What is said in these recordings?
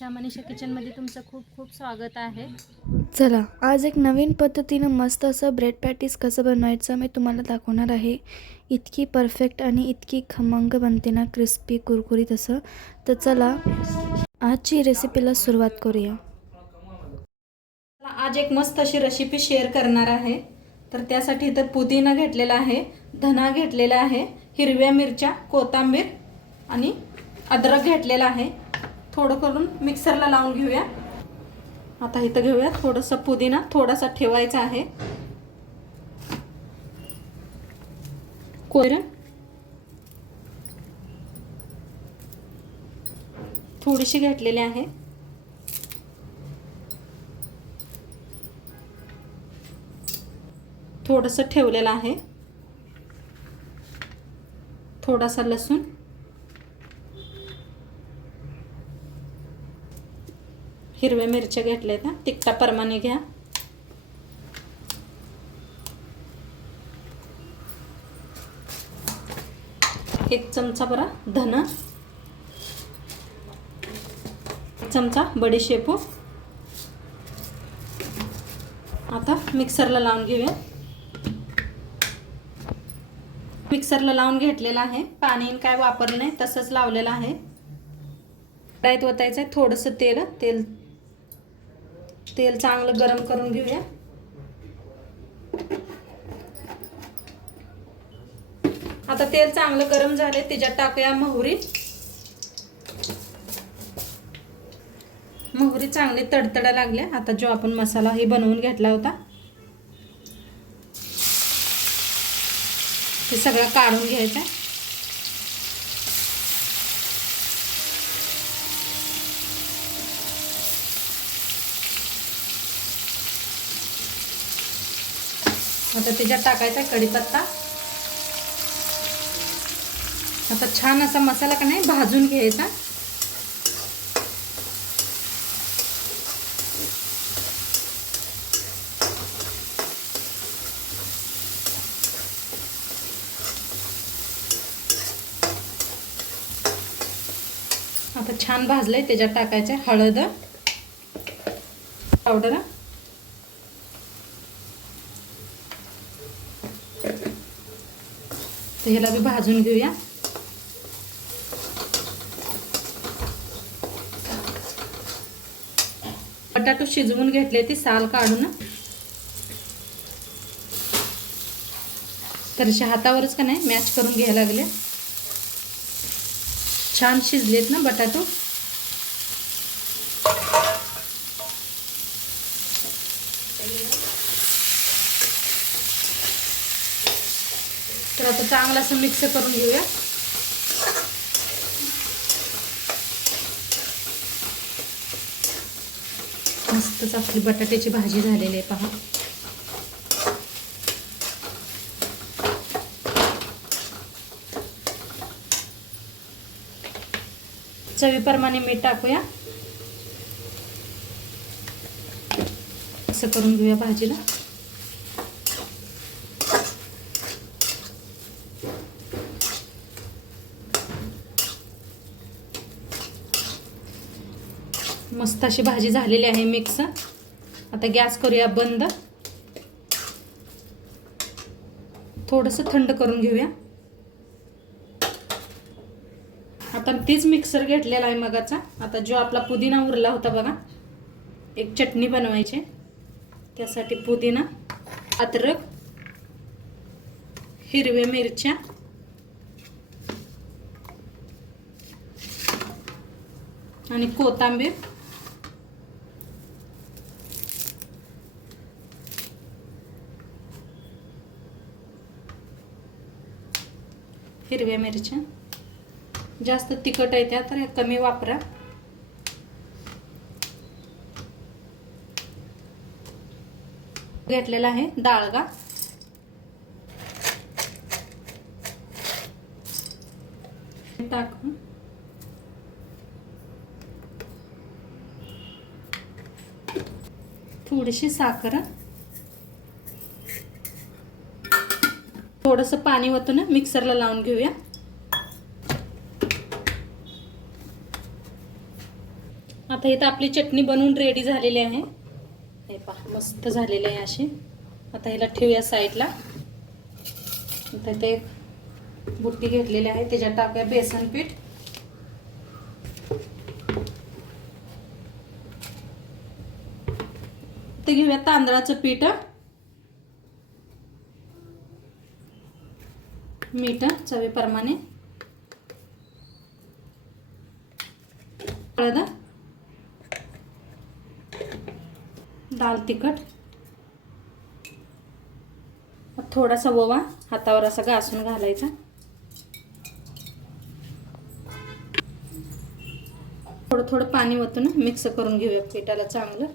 मनीषा किचनमध्ये तुमचं खूप खूप स्वागत आहे। चला आज एक नवीन पद्धतीनं मस्त असं ब्रेड पॅटीस कसं बनवायचं मी तुम्हाला दाखवणार आहे। इतकी परफेक्ट आणि इतकी खमंग बनते ना, क्रिस्पी कुरकुरीत असं। तर चला आजची रेसिपीला सुरुवात करूया। आज एक मस्त अशी रेसिपी शेअर करणार आहे। तर त्यासाठी इथं पुदिना घेतलेला आहे, धना घेतलेला आहे, हिरव्या मिरच्या, कोथिंबीर आणि अद्रक घेतलेला आहे। थोडं करून मिक्सरला लावून घेऊया। आता इथं घेऊया थोडंसं पुदिना, थोडासा ठेवायचा आहे। कोथिंबीर थोडीशी घेतलेली आहे। थोडंसं ठेवलेलं आहे। थोडासा लसूण, हिरव्या मिरच्या घेतल्या त्या तिखटाप्रमाणे घ्या। एक चमचा बरा धना, एक चमचा बडीशेपू। आता मिक्सरला लावून घेऊया। मिक्सरला लावून घेतलेला आहे, पाणी काय वापरलं नाही, तसंच लावलेलं आहे। कढईत ओतायचं आहे थोडंसं तेल चांगलं गरम करून घेऊया। आता तेल चांगलं गरम झाले, त्याच्यात टाकूया मोहरी। मोहरी चांगली तडतडा लागल्या। आता जो आपण मसाला हे बनवून घेतला होता ते सगळं काढून घ्यायचं आहे। आता त्याच्यात टाकायचा कढीपत्ता। आता छान असा मसाला का नाही भाजून घ्यायचा। आता छान भाजलंय, त्याच्यात टाकायचं हळद पावडर, ह्याला बी भाजून घेऊया। बटाटो शिजवून घेतले, ती साल काढून तरीच्या हातावरच का नाही मॅच करून घ्यायला लागले। छान शिजलेत ना बटाटो। तर आता चांगलं असं मिक्स करून घेऊया। मस्तच आपली बटाट्याची भाजी झालेली आहे पहा। चवीप्रमाणे मीठ टाकूया। असं करून घेऊया भाजीला। मस्त अशी भाजी झालेली आहे मिक्स। आता गॅस करूया बंद, थोडंसं थंड करून घेऊया। आता तीच मिक्सर घेतलेला आहे मगाचा। आता जो आपला पुदिना उरला होता बघा, एक चटणी बनवायची, त्यासाठी पुदिना, अद्रक, हिरव्या मिरच्या आणि कोथिंबीर, हिरव्या मिरच्या जास्त तिखट आहे त्या, तर कमी वापरा। घेतलेला आहे डाळगा, टाकून थोडीशी साखर, थोडंसं पाणी ओतून मिक्सरला लावून घेऊया। आता इथं आपली चटणी बनवून रेडी झालेली आहे. हे पहा मस्त झालेली आहे अशी. आता हिला ठेवूया साईडला. आता इथे एक बुट्टी घेतलेली आहे, त्याच्यात टाकूया बेसन पीठ. ते घेऊया तांदळाचं पीठ, मीठ चवीप्रमाणे, हळद, लाल तिखट, थोडासा ओवा हातावर असा घासून घालायचा. थोडं थोडं पाणी ओतून मिक्स करून घेऊया पिठाला चांगलं.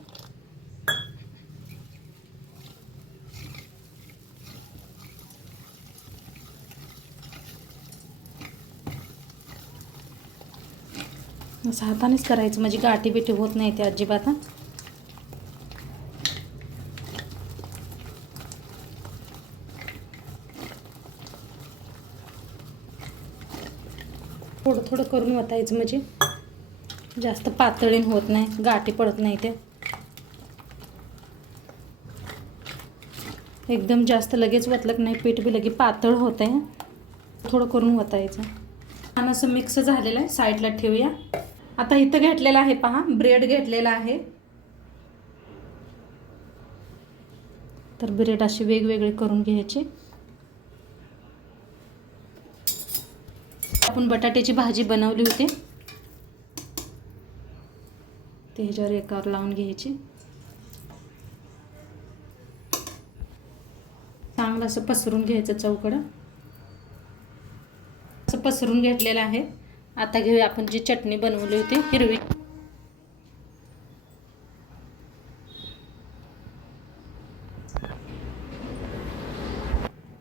असं हातानेच करायचं म्हणजे गाठी बिठी होत नाही ते अजिबात. थोडं थोडं करून वतायचं म्हणजे जास्त पातळीन होत नाही, गाठी पडत नाही ते. एकदम जास्त लगेच वतलं नाही पीठ बी लगे पातळ होत आहे. थोडं करून वतायचं. छान असं मिक्स झालेलं आहे, साईडला ठेवूया. आता इथं घेतलेलं आहे पहा, ब्रेड घेतलेला आहे. तर ब्रेड असे वेगवेगळे करून घ्यायचे. आपण बटाट्याची भाजी बनवली होती, ते ह्याच्यावर एकावर लावून घ्यायची. चांगलं असं पसरून घ्यायचं चौकडं. असं पसरून घेतलेलं आहे. आता घेऊया आपण जी चटणी बनवली होती हिरवी.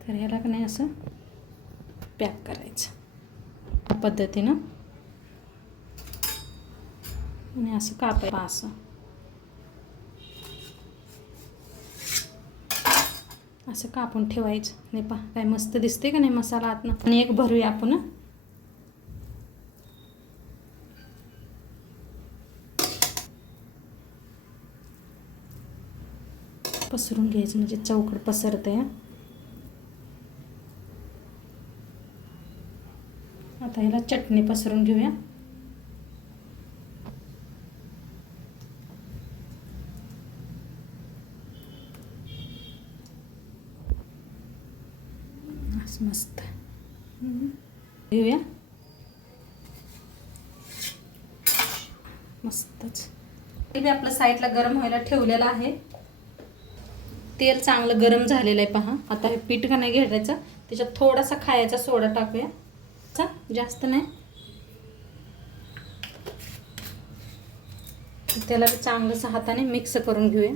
तर ह्याला का नाही असं पॅक करायचं पद्धतीनं आणि असं कापायचं. असं कापून ठेवायचं. नाही पहा काय मस्त दिसते का नाही मसाला आतनं. आणि एक भरूया आपण. पसरून घ्यायचं म्हणजे चौकड पसरते. आता ह्याला चटणी पसरून घेऊया. मस्त घेऊया. मस्तच. ते आपलं साईडला गरम व्हायला ठेवलेलं आहे. तेल चांगलं गरम झालेलं आहे पहा. आता हे पीठ का नाही घ्यायचं, त्याच्यात थोडासा खायचा सोडा टाकूया, जास्त नाही. त्याला चांगलंच हाताने मिक्स करून घेऊया.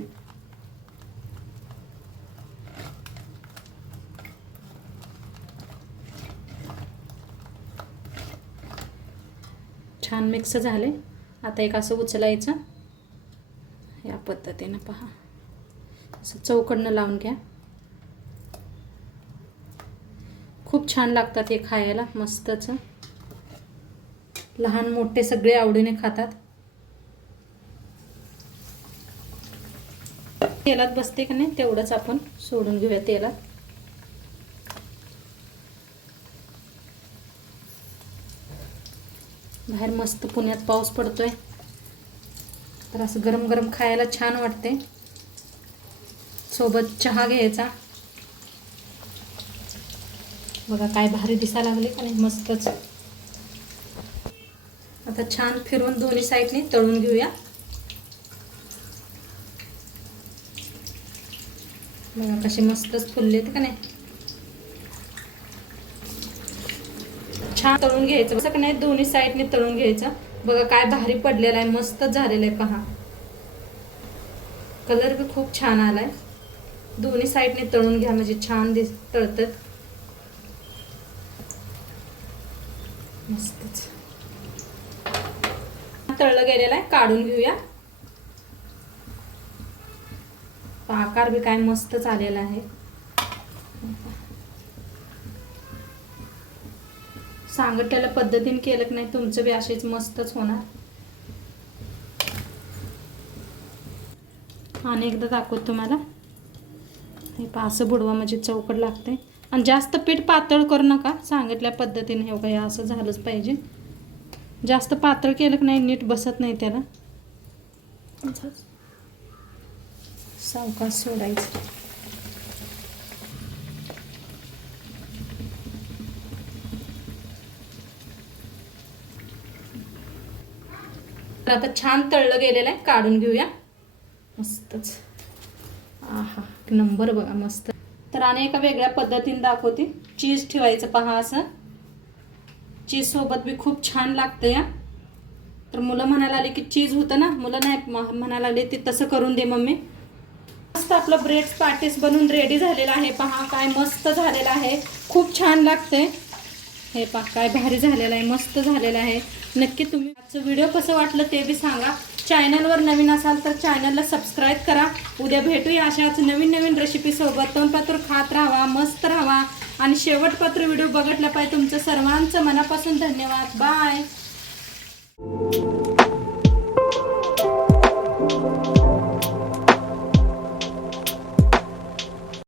छान मिक्स झाले. आता एक असं उचलायचं या पद्धतीनं पहा. असं चौकडनं लावून घ्या. खूप छान लागतात हे खायला, मस्तच. लहान मोठे सगळे आवडीने खातात. तेलात बसते का नाही तेवढंच आपण सोडून घेऊया तेलात. बाहेर मस्त पुण्यात पाऊस पडतोय, तर असं गरम गरम खायला छान वाटते. सोबत चहा घ्यायचा. बघा काय भारी दिसायला लागले का नाही, मस्तच. आता छान फिरून दोन्ही साईडने तळून घेऊया. बघा कसे मस्तच फुललेत का नाही. छान तळून घ्यायचं असं का नाही, दोन्ही साईडने तळून घ्यायचं. बघा काय भारी पडलेला आहे, मस्त झालेलं आहे पहा. कलर बी खूप छान आलाय. दोन्ही साईडने तळून घ्या म्हणजे छान तळतात. मस्तच तळलं गेलेलं आहे, काढून घेऊया. आकार बी काय मस्तच आलेला आहे. सांगितलेल्या पद्धतीने केलं की नाही तुमचं बी असेच मस्तच होणार. आणि एकदा दाखवत तुम्हाला. हे पहा असं बुडवा म्हणजे चौकट लागते. आणि जास्त पीठ पातळ करू नका, सांगितल्या पद्धतीने. हे बघा, असं झालंच पाहिजे. जास्त पातळ केलं की नाही नीट बसत नाही त्याला. सावकाश सोडायचं. तर आता छान तळलं गेलेलं आहे, काढून घेऊया. मस्तच. आहा, नंबर बघा, मस्त. तर आणि एका वेगळ्या पद्धतीने दाखवते. चीज ठेवायचं पहा, असं चीज सोबत बी खूप छान लागतं या. तर मुलं म्हणायला आले की चीज होतं ना, मुलं नाही म्हणायला आले ते तसं करून दे मम्मी. मस्त आपलं ब्रेड पॅटीस बनून रेडी झालेलं आहे. पहा काय मस्त झालेलं आहे, खूप छान लागतंय. हे पहा काय भारी झालेलं आहे, मस्त झालेलं आहे. नक्की तुम्ही आजचं व्हिडिओ कसं वाटलं ते बी सांगा. चॅनलवर नवीन असाल तर चॅनलला सबस्क्राईब करा. उद्या भेटूया अशाच नवीन नवीन रेसिपीसोबत. तोंडपात्र खात राहा, मस्त राहा आणि शेवटपात्र व्हिडिओ बघितला पाहिजे. तुमचं सर्वांचं मनापासून धन्यवाद. बाय.